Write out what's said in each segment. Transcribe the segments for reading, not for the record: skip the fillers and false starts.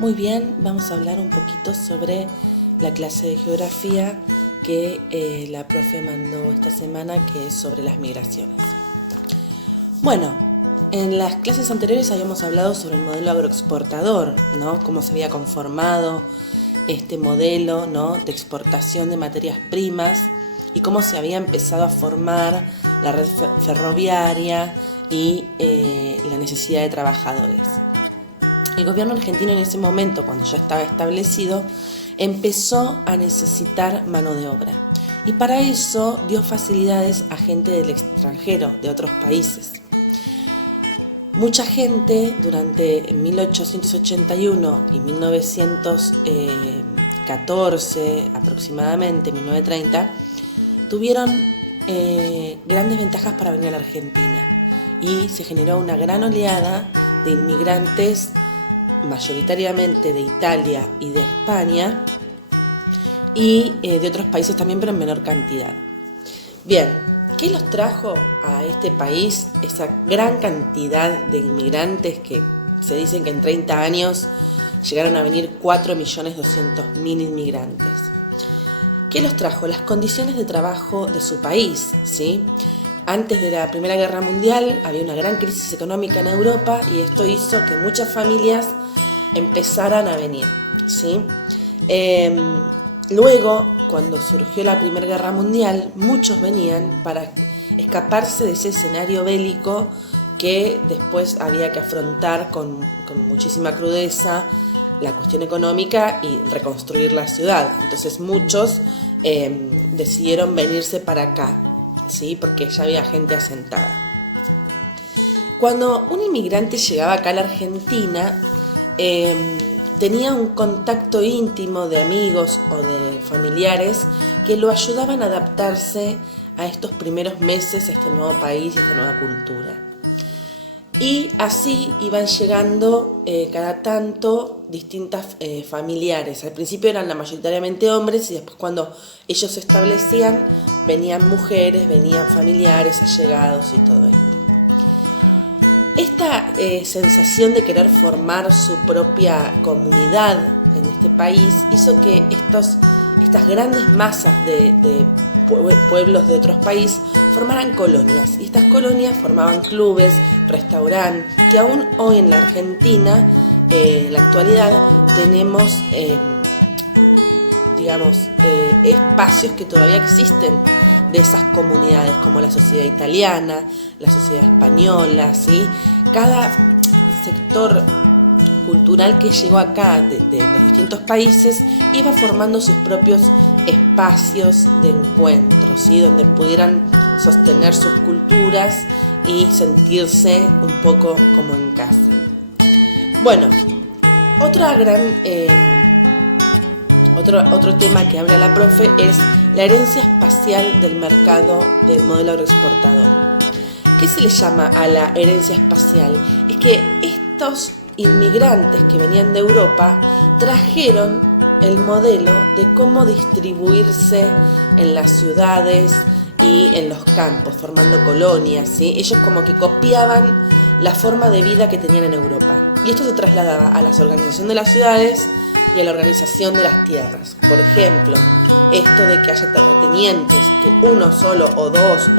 Muy bien, vamos a hablar un poquito sobre la clase de geografía que la profe mandó esta semana, que es sobre las migraciones. Bueno, en las clases anteriores habíamos hablado sobre el modelo agroexportador, ¿no? Cómo se había conformado este modelo, ¿no?, de exportación de materias primas y cómo se había empezado a formar la red ferroviaria y la necesidad de trabajadores. El gobierno argentino en ese momento, cuando ya estaba establecido, empezó a necesitar mano de obra y para eso dio facilidades a gente del extranjero, de otros países. Mucha gente durante 1881 y 1914, aproximadamente 1930, tuvieron grandes ventajas para venir a la Argentina y se generó una gran oleada de inmigrantes, mayoritariamente de Italia y de España y de otros países también, pero en menor cantidad. Bien, ¿qué los trajo a este país esa gran cantidad de inmigrantes que se dicen que en 30 años llegaron a venir 4.200.000 inmigrantes? ¿Qué los trajo? Las condiciones de trabajo de su país, ¿sí? Antes de la Primera Guerra Mundial había una gran crisis económica en Europa y esto hizo que muchas familias empezaran a venir, ¿sí? Luego, cuando surgió la Primera Guerra Mundial, muchos venían para escaparse de ese escenario bélico que después había que afrontar con muchísima crudeza la cuestión económica y reconstruir la ciudad. Entonces muchos decidieron venirse para acá, ¿sí?, porque ya había gente asentada. Cuando un inmigrante llegaba acá a la Argentina, tenía un contacto íntimo de amigos o de familiares que lo ayudaban a adaptarse a estos primeros meses, a este nuevo país, a esta nueva cultura. Y así iban llegando cada tanto distintas familiares. Al principio eran mayoritariamente hombres y después, cuando ellos se establecían, venían mujeres, venían familiares, allegados y todo esto. Esta sensación de querer formar su propia comunidad en este país hizo que estas grandes masas de pueblos de otros países formaran colonias, y estas colonias formaban clubes, restaurantes, que aún hoy en la Argentina, en la actualidad, tenemos espacios que todavía existen de esas comunidades, como la sociedad italiana, la sociedad española, ¿sí? Cada sector cultural que llegó acá de los distintos países iba formando sus propios espacios de encuentro, ¿sí?, donde pudieran sostener sus culturas y sentirse un poco como en casa. Bueno, otro tema que habla la profe es la herencia espacial del mercado del modelo agroexportador. ¿Qué se le llama a la herencia espacial? Es que estos inmigrantes que venían de Europa trajeron el modelo de cómo distribuirse en las ciudades y en los campos, formando colonias, ¿sí? Ellos como que copiaban la forma de vida que tenían en Europa. Y esto se trasladaba a la organización de las ciudades y a la organización de las tierras. Por ejemplo, esto de que haya terratenientes, que uno solo o dos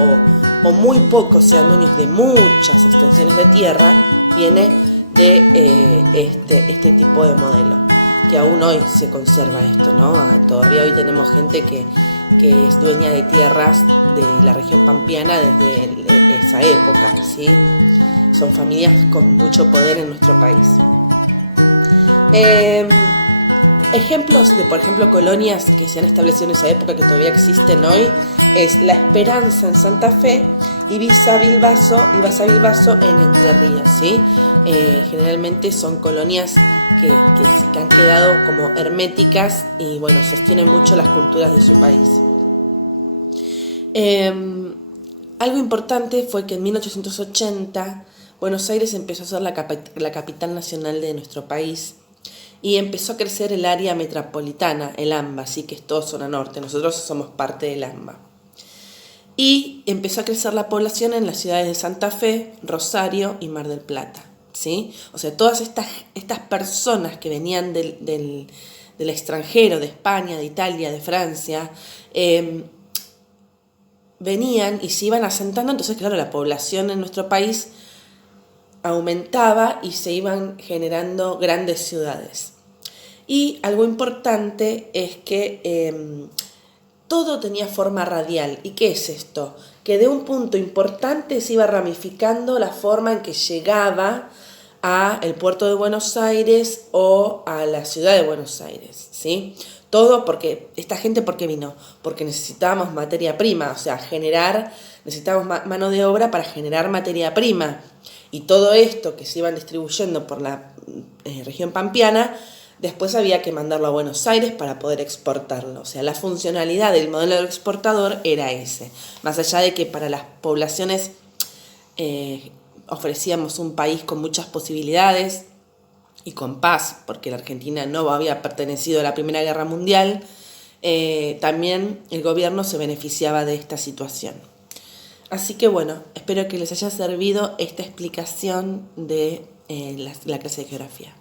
o muy pocos sean dueños de muchas extensiones de tierra, viene de este tipo de modelo, que aún hoy se conserva esto, ¿no? Todavía hoy tenemos gente que es dueña de tierras de la región pampeana desde esa época, ¿sí? Son familias con mucho poder en nuestro país. Ejemplos de, por ejemplo, colonias que se han establecido en esa época, que todavía existen hoy, es La Esperanza en Santa Fe y Visa Bilbaso en Entre Ríos, ¿sí? Generalmente son colonias que han quedado como herméticas y, bueno, sostienen mucho las culturas de su país. Algo importante fue que en 1880 Buenos Aires empezó a ser la capital nacional de nuestro país y empezó a crecer el área metropolitana, el AMBA, así que es todo zona norte, nosotros somos parte del AMBA. Y empezó a crecer la población en las ciudades de Santa Fe, Rosario y Mar del Plata, ¿sí? O sea, todas estas personas que venían del extranjero, de España, de Italia, de Francia, venían y se iban asentando, entonces claro, la población en nuestro país aumentaba y se iban generando grandes ciudades. Y algo importante es que todo tenía forma radial. ¿Y qué es esto? Que de un punto importante se iba ramificando la forma en que llegaba a el puerto de Buenos Aires o a la ciudad de Buenos Aires, ¿sí? Todo porque, esta gente, ¿por qué vino? Porque necesitábamos materia prima, o sea, necesitábamos mano de obra para generar materia prima. Y todo esto que se iban distribuyendo por la región pampeana, después había que mandarlo a Buenos Aires para poder exportarlo. O sea, la funcionalidad del modelo exportador era ese. Más allá de que para las poblaciones ofrecíamos un país con muchas posibilidades y con paz, porque la Argentina no había pertenecido a la Primera Guerra Mundial, también el gobierno se beneficiaba de esta situación. Así que bueno, espero que les haya servido esta explicación de la clase de geografía.